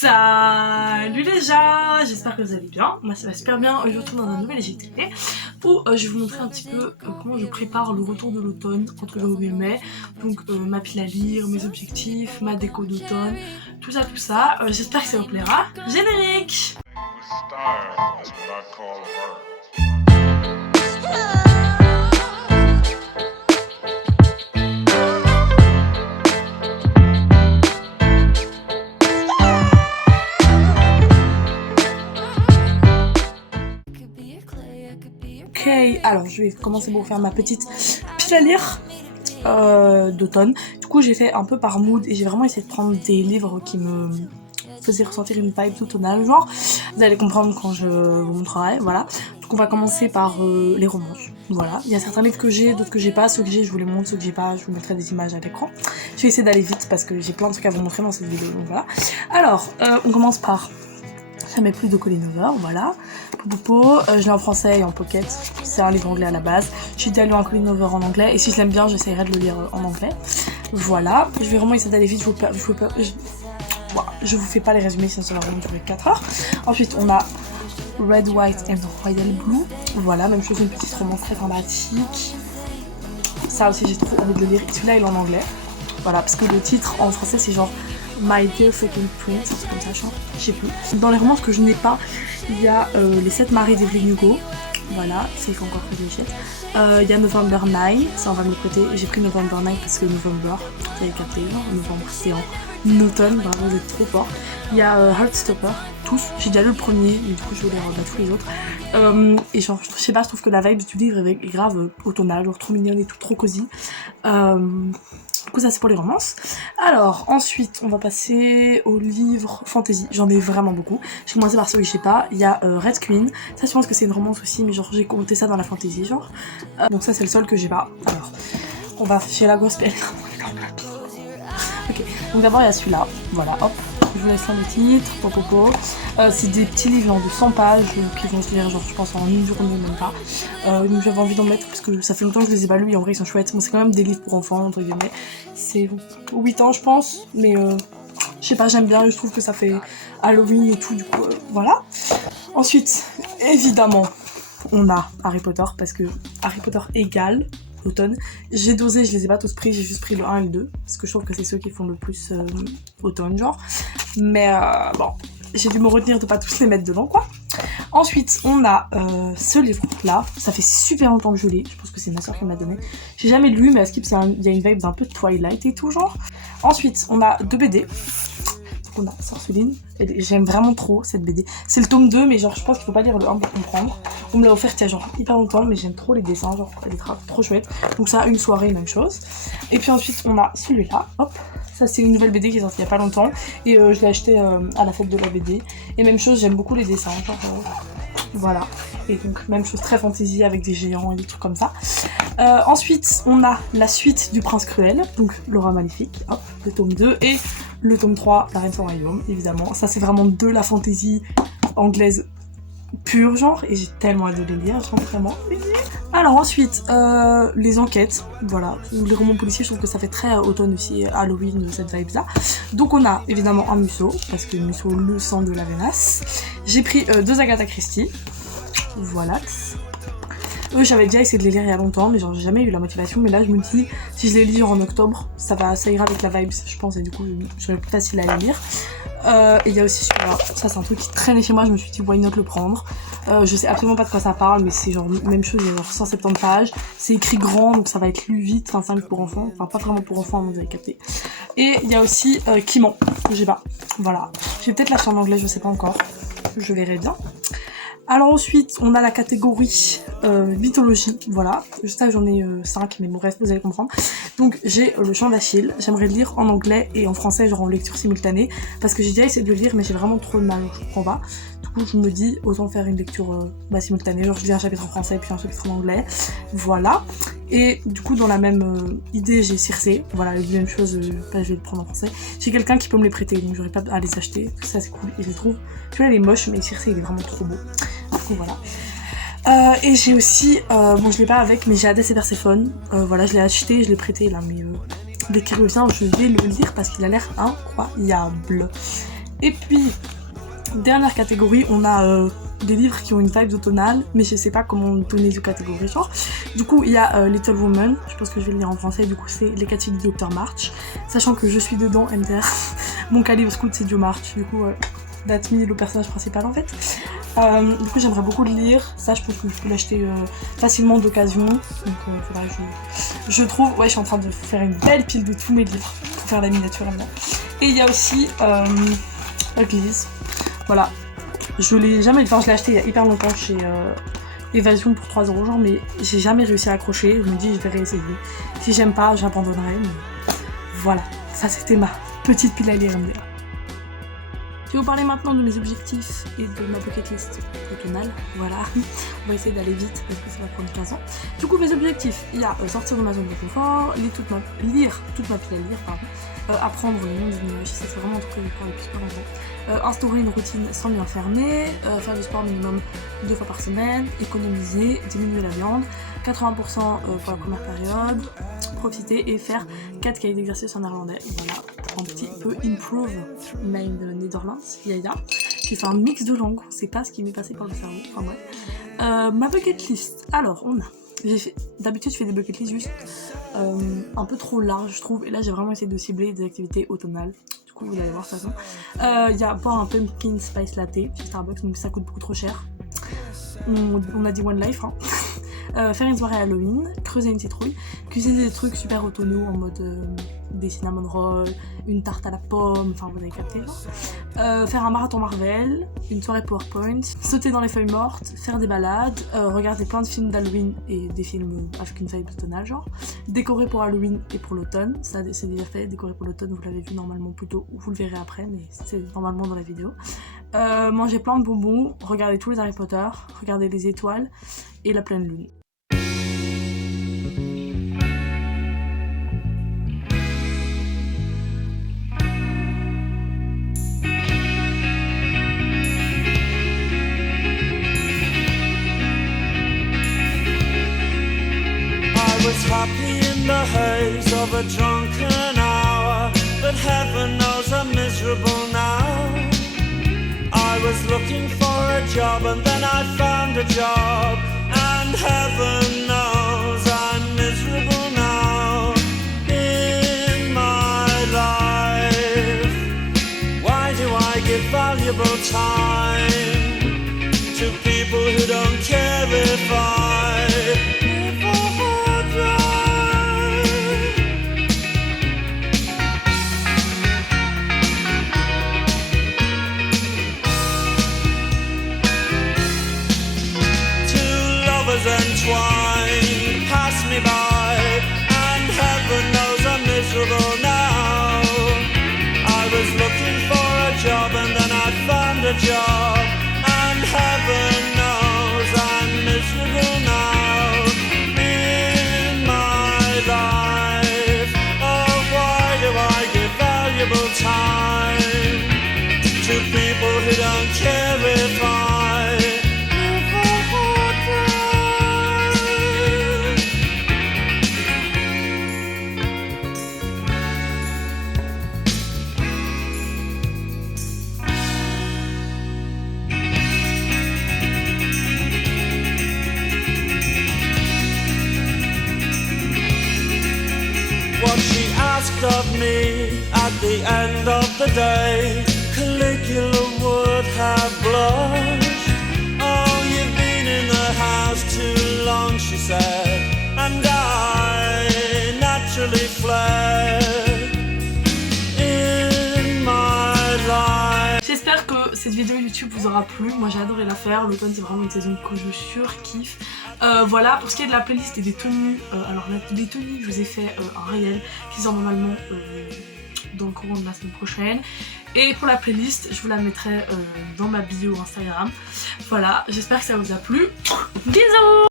Salut les gens, j'espère que vous allez bien. Moi ça va super bien. Aujourd'hui je retourne dans un nouvel IGTV où je vais vous montrer un petit peu comment je prépare le retour de l'automne entre janvier et mai. Donc ma pile à lire, mes objectifs, ma déco d'automne, tout ça. J'espère que ça vous plaira. Générique. Ok, alors je vais commencer pour faire ma petite pile à lire d'automne. Du coup j'ai fait un peu par mood et j'ai vraiment essayé de prendre des livres qui me faisaient ressentir une vibe automnale, genre. Vous allez comprendre quand je vous montrerai, voilà. Donc on va commencer par les romances, voilà. Il y a certains livres que j'ai, d'autres que j'ai pas. Ceux que j'ai je vous les montre, ceux que j'ai pas je vous mettrai des images à l'écran. Je vais essayer d'aller vite parce que j'ai plein de trucs à vous montrer dans cette vidéo, donc voilà. Alors on commence par Jamais plus de Colleen Hoover, voilà. Je l'ai en français et en pocket, c'est un livre anglais à la base. J'ai déjà lu un Colleen Hoover en anglais et si je l'aime bien, j'essaierai de le lire en anglais. Voilà, je vais vraiment essayer d'aller vite, je vous fais pas les résumés, sinon ça va vraiment durer 4 heures. Ensuite, on a Red, White and Royal Blue. Voilà, même chose, une petite romance très dramatique. Ça aussi, j'ai trop envie de le lire. Celui-là, il est en anglais. Voilà, parce que le titre en français, c'est genre My Dear Fucking Prince, c'est comme ça, je sais plus. Dans les romances que je n'ai pas, il y a Les 7 maris d'Evelyn Hugo. Voilà, c'est encore que j'achète. Il y a November 9, ça on va me le côté. J'ai pris November 9 parce que November, vous avez capté, novembre c'est en automne, vraiment vous êtes trop fort. Il y a Heartstopper, tous, j'ai déjà lu le premier, mais du coup je vais les remettre tous les autres. Et genre, je sais pas, je trouve que la vibe du livre est grave automnale, genre trop mignonne et tout, trop cosy. Du coup ça c'est pour les romances. Alors ensuite on va passer aux livres fantasy, j'en ai vraiment beaucoup. J'ai commencé par ceux que je sais pas, il y a Red Queen, ça je pense que c'est une romance aussi mais genre j'ai compté ça dans la fantasy genre. Donc ça c'est le seul que j'ai pas. Alors on va chez la gospel. Ok, donc d'abord il y a celui-là, voilà hop. Je vous laisse un titre, popopo. C'est des petits livres de 100 pages qui vont se lire genre je pense en une journée même pas. Donc j'avais envie d'en mettre parce que ça fait longtemps que je les ai pas lus et en vrai ils sont chouettes. Bon c'est quand même des livres pour enfants entre guillemets. C'est 8 ans je pense, mais je sais pas, j'aime bien, je trouve que ça fait Halloween et tout du coup voilà. Ensuite évidemment on a Harry Potter parce que Harry Potter égale automne. J'ai dosé, je les ai pas tous pris, j'ai juste pris le 1 et le 2 parce que je trouve que c'est ceux qui font le plus automne genre. Mais bon, j'ai dû me retenir de pas tous les mettre dedans quoi. Ensuite on a ce livre là, ça fait super longtemps que je l'ai, je pense que c'est ma soeur qui m'a donné. J'ai jamais lu mais à Skip il y a une vibe d'un peu Twilight et tout genre. Ensuite on a 2 BD. On a Sorceline, j'aime vraiment trop cette BD. C'est le tome 2 mais genre je pense qu'il faut pas lire le 1 pour comprendre. On me l'a offert il y a genre hyper longtemps mais j'aime trop les dessins, genre elle est trop chouette. Donc ça, une soirée, même chose. Et puis ensuite on a celui-là, hop. Ça c'est une nouvelle BD qui est sortie il y a pas longtemps. Et je l'ai acheté à la fête de la BD. Et même chose, j'aime beaucoup les dessins, genre voilà. Et donc même chose très fantasy avec des géants et des trucs comme ça. Ensuite on a la suite du Prince Cruel, donc Le Roi Maléfique, hop, le tome 2 et le tome 3, La Reine sans Royaume, évidemment. Ça c'est vraiment de la fantasy anglaise pure genre et j'ai tellement hâte de les lire, genre vraiment. Alors ensuite les enquêtes, voilà, les romans policiers, je trouve que ça fait très automne aussi, Halloween, cette vibe là. Donc on a évidemment un Musso, parce que Musso le sang de la venace. J'ai pris 2 Agatha Christie, voilà. J'avais déjà essayé de les lire il y a longtemps mais genre j'ai jamais eu la motivation, mais là je me dis si je les lis genre en octobre ça ira avec la vibe je pense et du coup je serai plus facile à les lire. Et il y a aussi celui-là, ça c'est un truc qui traînait chez moi, je me suis dit why not le prendre. Je sais absolument pas de quoi ça parle mais c'est genre même chose, il y a genre 170 pages, c'est écrit grand donc ça va être lu vite, enfin 5 pour enfants, enfin pas vraiment pour enfants vous avez capté. Et il y a aussi Kiman, que j'ai pas, voilà. Je vais peut-être l'acheter en anglais, je sais pas encore, je verrai bien. Alors ensuite, on a la catégorie mythologie, voilà. Ça, j'en ai 5, mais bon, reste, vous allez comprendre. Donc, j'ai Le Chant d'Achille. J'aimerais le lire en anglais et en français, genre en lecture simultanée, parce que j'ai déjà essayé de le lire, mais j'ai vraiment trop de mal, je comprends pas. Du coup, je me dis, autant faire une lecture simultanée, genre je lis un chapitre en français puis un chapitre en anglais, voilà. Et du coup, dans la même idée, j'ai Circé, voilà, la même chose, je vais le prendre en français. J'ai quelqu'un qui peut me les prêter, donc j'aurais pas à les acheter, ça c'est cool, et je les trouve. Celui-là, il est moche, mais Circé, il est vraiment trop beau. Donc voilà. Et j'ai aussi, bon je l'ai pas avec, mais j'ai Hadès et Perséphone. Voilà, je l'ai acheté, je l'ai prêté là, mais dès qu'il revient, je vais le lire parce qu'il a l'air incroyable. Et puis, dernière catégorie, on a des livres qui ont une vibe automnale, mais je sais pas comment donner de catégorie genre. Du coup, il y a Little Woman, je pense que je vais le lire en français, du coup c'est Les 4 filles du Dr March. Sachant que je suis dedans, MDR, mon calibre scout c'est Joe March, du coup that's me, le personnage principal en fait. Du coup j'aimerais beaucoup le lire, ça je pense que je peux l'acheter facilement d'occasion, donc faudra que je trouve, ouais je suis en train de faire une belle pile de tous mes livres pour faire la miniature maintenant. Et il y a aussi Uglies, voilà. Je l'ai jamais, enfin je l'ai acheté il y a hyper longtemps chez Évasion pour 3 € genre, mais j'ai jamais réussi à accrocher. Je me dis je vais réessayer. Si j'aime pas, j'abandonnerai. Mais voilà, ça c'était ma petite pile à lire. Je vais vous parler maintenant de mes objectifs et de ma bucket list automnale. Voilà, on va essayer d'aller vite parce que ça va prendre 15 ans. Du coup, mes objectifs, il y a sortir de ma zone de confort, lire toute ma pile à lire, pardon. Apprendre le monde du numérique, ça c'est vraiment un truc que je parle depuis super longtemps. Instaurer une routine sans m'y enfermer, faire du sport minimum 2 fois par semaine, économiser, diminuer la viande, 80% pour la première période, profiter et faire 4 cahiers d'exercice en néerlandais. Voilà, un petit peu improve my Netherlands, Yaya, qui fait un mix de langues, c'est pas ce qui m'est passé par le cerveau, enfin bref. Ma bucket list, alors on a... D'habitude je fais des bucket lists juste un peu trop larges je trouve, et là j'ai vraiment essayé de cibler des activités automnales, du coup vous allez voir de toute façon. Il y a boire un pumpkin spice latte chez Starbucks, donc ça coûte beaucoup trop cher, on a dit One Life hein. Faire une soirée Halloween, creuser une citrouille, cuisiner des trucs super automnaux en mode des cinnamon rolls, une tarte à la pomme, enfin vous avez capté genre. Faire un marathon Marvel, une soirée PowerPoint, sauter dans les feuilles mortes, faire des balades, regarder plein de films d'Halloween et des films avec une vibe automnale genre, décorer pour Halloween et pour l'automne, ça c'est déjà fait, décorer pour l'automne vous l'avez vu normalement plus tôt, ou vous le verrez après mais c'est normalement dans la vidéo. Manger plein de bonbons, regarder tous les Harry Potter, regarder les étoiles et la pleine lune. Happy in the haze of a drunken hour, but heaven knows I'm miserable now. I was looking for a job and then I found a job, and heaven knows I'm miserable now. In my life, why do I give valuable time to people who don't care if I live or entwined, pass me by, and heaven knows I'm miserable now. I was looking for a job and then I found a job, and heaven knows I'm miserable now. In my life, oh why do I give valuable time to people who don't care if I live or die? What she asked of me at the end of the day, Caligula would have blushed. Oh, you've been in the house too long, she said, and I naturally fled in my life. J'espère que cette vidéo YouTube vous aura plu, moi j'ai adoré la faire, l'automne c'est vraiment une saison que je surkiffe. Voilà, pour ce qui est de la playlist et des tenues, alors les tenues je vous ai fait un réel qui sort normalement dans le courant de la semaine prochaine. Et pour la playlist, je vous la mettrai dans ma bio Instagram. Voilà, j'espère que ça vous a plu. Bisous!